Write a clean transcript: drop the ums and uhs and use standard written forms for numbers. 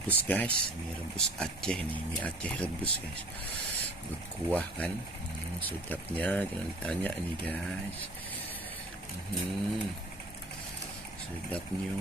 rebus guys. Mie rebus Aceh nih, mie Aceh rebus guys. Berkuah kan. Sedapnya jangan ditanya nih guys. Sedapnya.